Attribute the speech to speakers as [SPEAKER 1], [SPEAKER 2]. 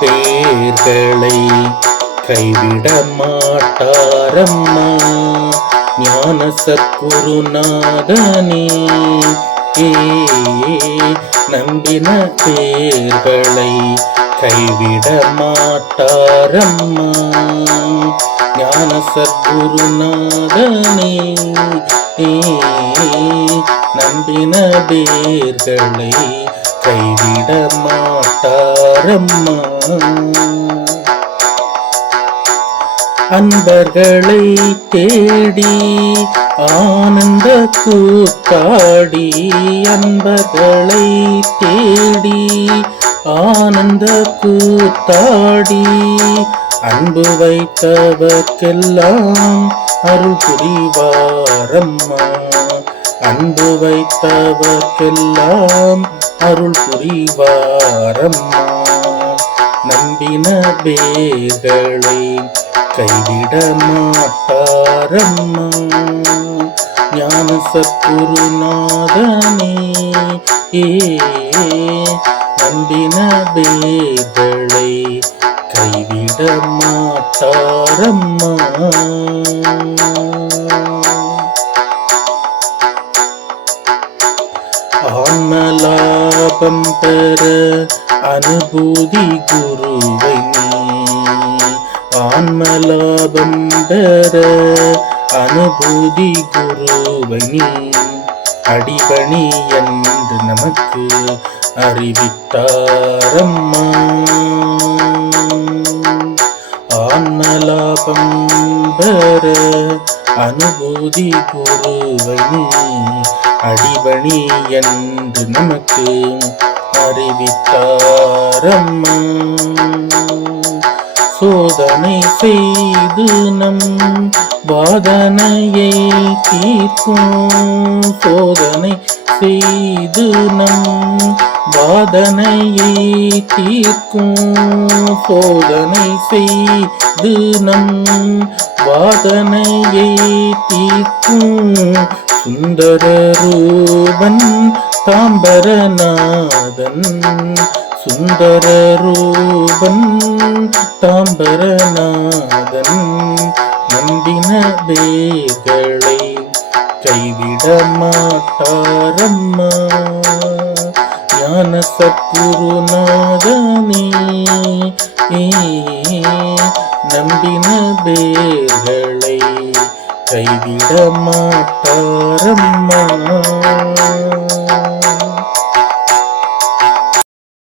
[SPEAKER 1] பேர்களை கைவிட மாட்டாரம்மா. ஞான சத்குருநாதனே நம்பின பேர்களை கைவிட மாட்டாரம்மா. ஞான சத்குருநாதனே நம்பின பேர்களை கைவிட மாட்டார். மாட்டாரம்மா அன்பர்களை தேடி ஆனந்த கூத்தாடி அன்பர்களை தேடி ஆனந்த கூத்தாடி அன்பு வைத்தவர்க்கெல்லாம் அருள் புரிவாரம்மா. அன்பு வைத்தவர்க்கெல்லாம் அருள் புரிவாரம்மா நம்பின பேர்களை கைவிட மாட்டாரம்மா. ஞான சத்குருநாதனே ஏ நம்பின பேர்களை கைவிட மாட்டாரம்மா. ஆன்மலாபம் பெற அனுபூதி குருவை ஆன்மலாபம் பெற அனுபூதி குருவை அடிபணி என்று நமக்கு அறிவித்தாரம்மா ஆன்மலாபம் பெற அனுபூதி குருவை அடிபணி என்று நமக்கு அறிவித்தாரம்மா சோதனை செய்து நம் வாதனையை தீர்க்கும். சோதனை செய்து நம் வாதனையை தீர்க்கும். சோதனை செய்து நம் வாதனையை தீர்க்கும். சுந்தர ரூபன் தாம்பரநாதன் சுந்தர ரூ ரூபன் தாம்பரநாதன் நம்பின வேர்களை கைவிட மாட்டாரம்மா. ஞான சத்குருநாதனே நம்பின வேர்களை கைவிட மாட்டாரம்மா.